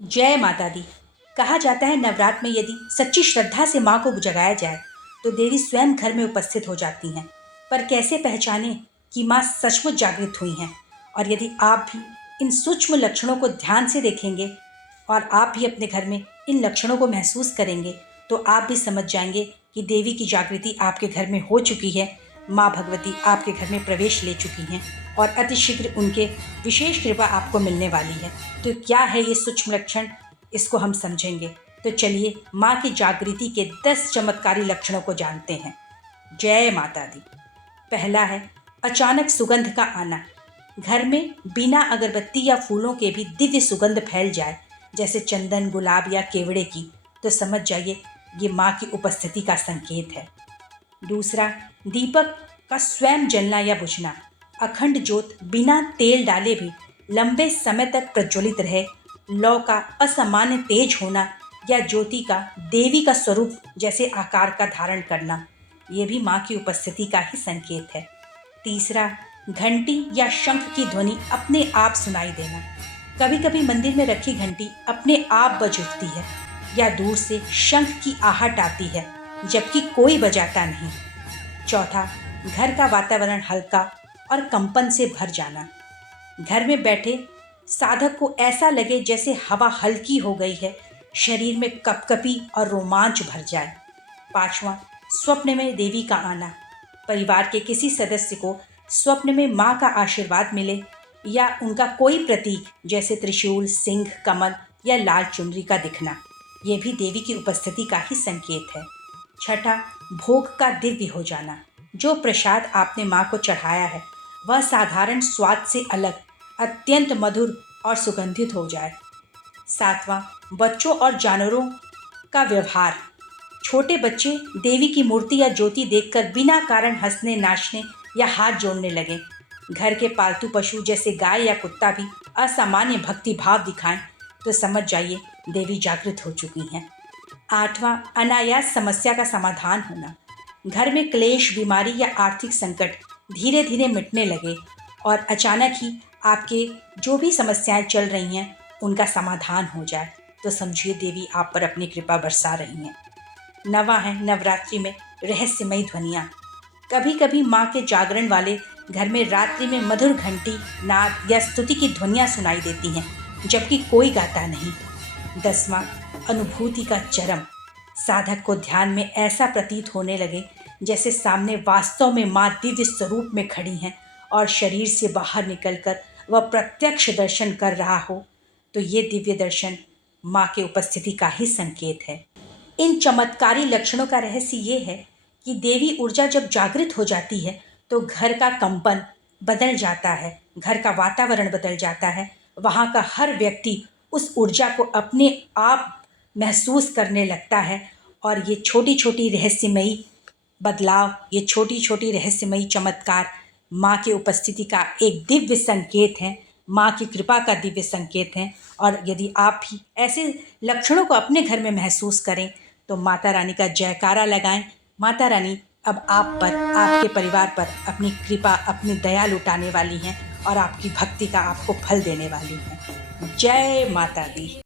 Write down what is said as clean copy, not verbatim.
जय माता दी। कहा जाता है नवरात्र में यदि सच्ची श्रद्धा से माँ को जगाया जाए तो देवी स्वयं घर में उपस्थित हो जाती हैं। पर कैसे पहचानें कि माँ सचमुच जागृत हुई हैं? और यदि आप भी इन सूक्ष्म लक्षणों को ध्यान से देखेंगे और आप भी अपने घर में इन लक्षणों को महसूस करेंगे तो आप भी समझ जाएंगे कि देवी की जागृति आपके घर में हो चुकी है। माँ भगवती आपके घर में प्रवेश ले चुकी हैं और अतिशीघ्र उनके विशेष कृपा आपको मिलने वाली है। तो क्या है ये सूक्ष्म लक्षण, इसको हम समझेंगे। तो चलिए माँ की जागृति के 10 चमत्कारी लक्षणों को जानते हैं। जय माता दी। पहला है अचानक सुगंध का आना। घर में बिना अगरबत्ती या फूलों के भी दिव्य सुगंध फैल जाए, जैसे चंदन, गुलाब या केवड़े की, तो समझ जाइए ये माँ की उपस्थिति का संकेत है। दूसरा, दीपक का स्वयं जलना या बुझना। अखंड ज्योत बिना तेल डाले भी लंबे समय तक प्रज्वलित रहे, लौ का असामान्य तेज होना या ज्योति का देवी का स्वरूप जैसे आकार का धारण करना, ये भी माँ की उपस्थिति का ही संकेत है। तीसरा, घंटी या शंख की ध्वनि अपने आप सुनाई देना। कभी कभी मंदिर में रखी घंटी अपने आप बज उठती है या दूर से शंख की आहट आती है जबकि कोई बजाता नहीं। चौथा, घर का वातावरण हल्का और कंपन से भर जाना। घर में बैठे साधक को ऐसा लगे जैसे हवा हल्की हो गई है, शरीर में कपकपी और रोमांच भर जाए। पांचवा, स्वप्न में देवी का आना। परिवार के किसी सदस्य को स्वप्न में माँ का आशीर्वाद मिले या उनका कोई प्रतीक जैसे त्रिशूल, सिंह, कमल या लाल चुनरी का दिखना, ये भी देवी की उपस्थिति का ही संकेत है। छठा, भोग का दिव्य हो जाना। जो प्रसाद आपने माँ को चढ़ाया है वह साधारण स्वाद से अलग, अत्यंत मधुर और सुगंधित हो जाए। सातवां, बच्चों और जानवरों का व्यवहार। छोटे बच्चे देवी की मूर्ति या ज्योति देखकर बिना कारण हंसने, नाचने या हाथ जोड़ने लगे। घर के पालतू पशु जैसे गाय या कुत्ता भी असामान्य भक्ति भाव दिखाएं तो समझ जाइए देवी जागृत हो चुकी हैं। आठवां, अनायास समस्या का समाधान होना। घर में क्लेश, बीमारी या आर्थिक संकट धीरे धीरे मिटने लगे और अचानक ही आपके जो भी समस्याएं चल रही हैं उनका समाधान हो जाए तो समझिए देवी आप पर अपनी कृपा बरसा रही हैं। नवा है नवरात्रि में रहस्यमयी ध्वनियाँ। कभी कभी माँ के जागरण वाले घर में रात्रि में मधुर घंटी, नाद या स्तुति की ध्वनियाँ सुनाई देती हैं जबकि कोई गाता नहीं। 10वां, अनुभूति का चरम। साधक को ध्यान में ऐसा प्रतीत होने लगे जैसे सामने वास्तव में माँ दिव्य स्वरूप में खड़ी हैं और शरीर से बाहर निकलकर वह प्रत्यक्ष दर्शन कर रहा हो, तो ये दिव्य दर्शन माँ के उपस्थिति का ही संकेत है। इन चमत्कारी लक्षणों का रहस्य ये है कि देवी ऊर्जा जब जागृत हो जाती है तो घर का कंपन बदल जाता है, घर का वातावरण बदल जाता है, वहाँ का हर व्यक्ति उस ऊर्जा को अपने आप महसूस करने लगता है और ये छोटी छोटी रहस्यमयी बदलाव, ये छोटी छोटी रहस्यमयी चमत्कार माँ की उपस्थिति का एक दिव्य संकेत है, माँ की कृपा का दिव्य संकेत है। और यदि आप भी ऐसे लक्षणों को अपने घर में महसूस करें तो माता रानी का जयकारा लगाएं। माता रानी अब आप पर, आपके परिवार पर अपनी कृपा, अपनी दया लुटाने वाली हैं और आपकी भक्ति का आपको फल देने वाली हैं। जय माता दी।